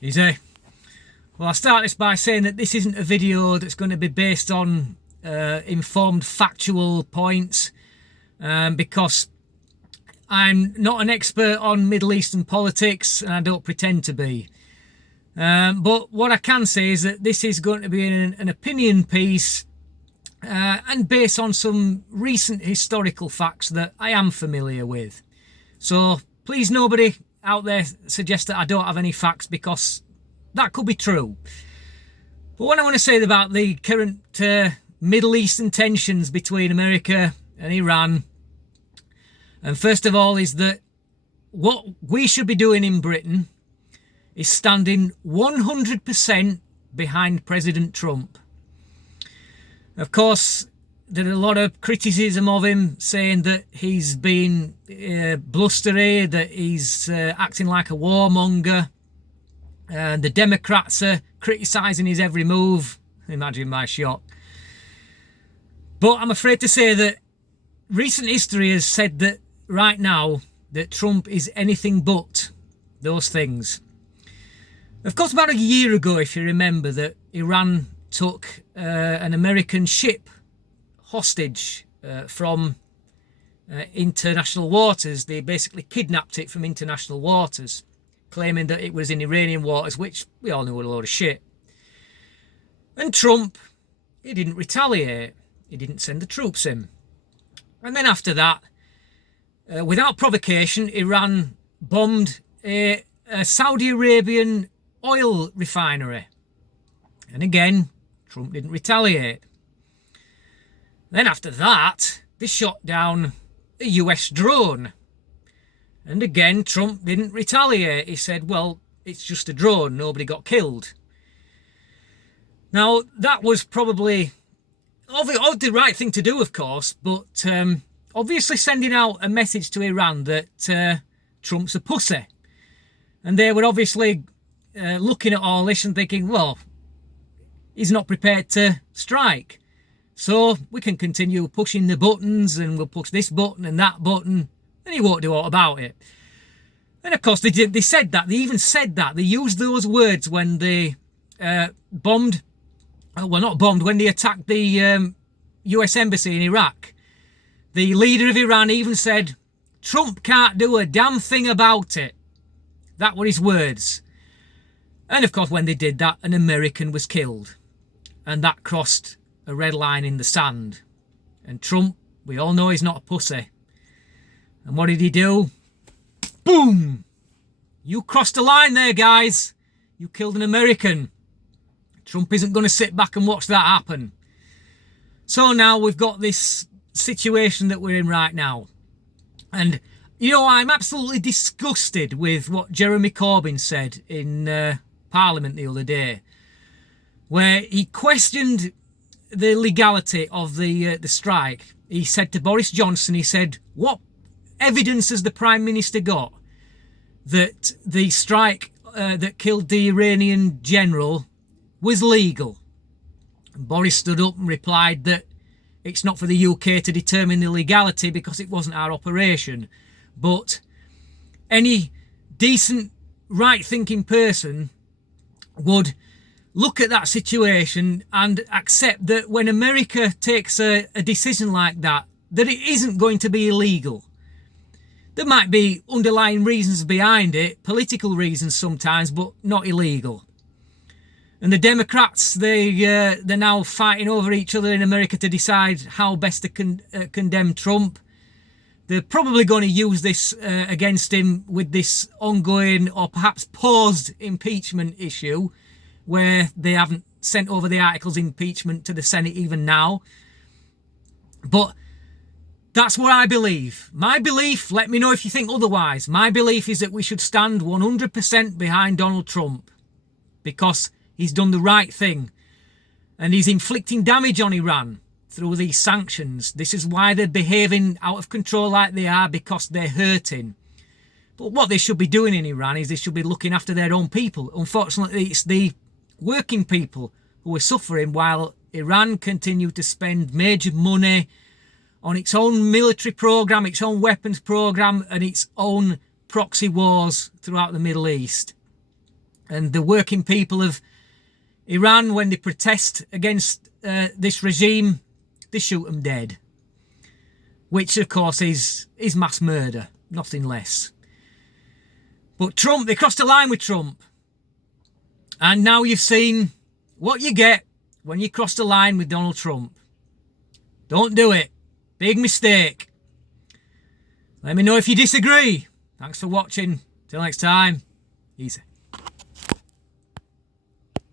Easy. Well, I'll start this by saying that this isn't a video that's going to be based on informed factual points because I'm not an expert on Middle Eastern politics and I don't pretend to be. But what I can say is that this is going to be an opinion piece and based on some recent historical facts that I am familiar with. So please nobody out there suggest that I don't have any facts, because that could be true. But what I want to say about the current Middle Eastern tensions between America and Iran, and first of all, is that what we should be doing in Britain is standing 100% behind President Trump. Of course, there's a lot of criticism of him, saying that he's been blustery, that he's acting like a warmonger. And the Democrats are criticising his every move. Imagine my shock. But I'm afraid to say that recent history has said that right now that Trump is anything but those things. Of course, about a year ago, if you remember, that Iran took an American ship hostage from international waters. They basically kidnapped it from international waters, claiming that it was in Iranian waters, which we all knew was a load of shit. And Trump, he didn't retaliate. He didn't send the troops in. And then after that, without provocation, Iran bombed a Saudi Arabian oil refinery. And again, Trump didn't retaliate. Then after that, they shot down a US drone. And again, Trump didn't retaliate. He said, well, it's just a drone, nobody got killed. Now, that was probably the right thing to do, of course, but obviously sending out a message to Iran that Trump's a pussy. And they were obviously looking at all this and thinking, well, he's not prepared to strike. So we can continue pushing the buttons, and we'll push this button and that button, and he won't do aught about it. And of course, they said that. They even said that. They used those words when they when they attacked the US embassy in Iraq. The leader of Iran even said, Trump can't do a damn thing about it. That were his words. And of course, when they did that, an American was killed. And that crossed a red line in the sand. And Trump, we all know he's not a pussy. And what did he do? Boom! You crossed a line there, guys. You killed an American. Trump isn't going to sit back and watch that happen. So now we've got this situation that we're in right now. And, you know, I'm absolutely disgusted with what Jeremy Corbyn said in Parliament the other day, where he questioned the legality of the strike. He said to Boris Johnson, he said, what evidence has the Prime Minister got that the strike that killed the Iranian general was legal? And Boris stood up and replied that it's not for the UK to determine the legality because it wasn't our operation. But any decent, right-thinking person would look at that situation and accept that when America takes a decision like that, that it isn't going to be illegal. There might be underlying reasons behind it, political reasons sometimes, but not illegal. And the Democrats, they're now fighting over each other in America to decide how best to condemn Trump. They're probably going to use this against him with this ongoing or perhaps paused impeachment issue, where they haven't sent over the articles of impeachment to the Senate even now. But that's what I believe. My belief, let me know if you think otherwise, my belief is that we should stand 100% behind Donald Trump, because he's done the right thing and he's inflicting damage on Iran through these sanctions. This is why they're behaving out of control like they are, because they're hurting. But what they should be doing in Iran is they should be looking after their own people. Unfortunately, it's the working people who are suffering, while Iran continue to spend major money on its own military program, its own weapons program, and its own proxy wars throughout the Middle East. And the working people of Iran, when they protest against this regime, they shoot them dead. Which, of course, is mass murder, nothing less. But Trump, they crossed a line with Trump. And now you've seen what you get when you cross the line with Donald Trump. Don't do it. Big mistake. Let me know if you disagree. Thanks for watching. Till next time. Easy.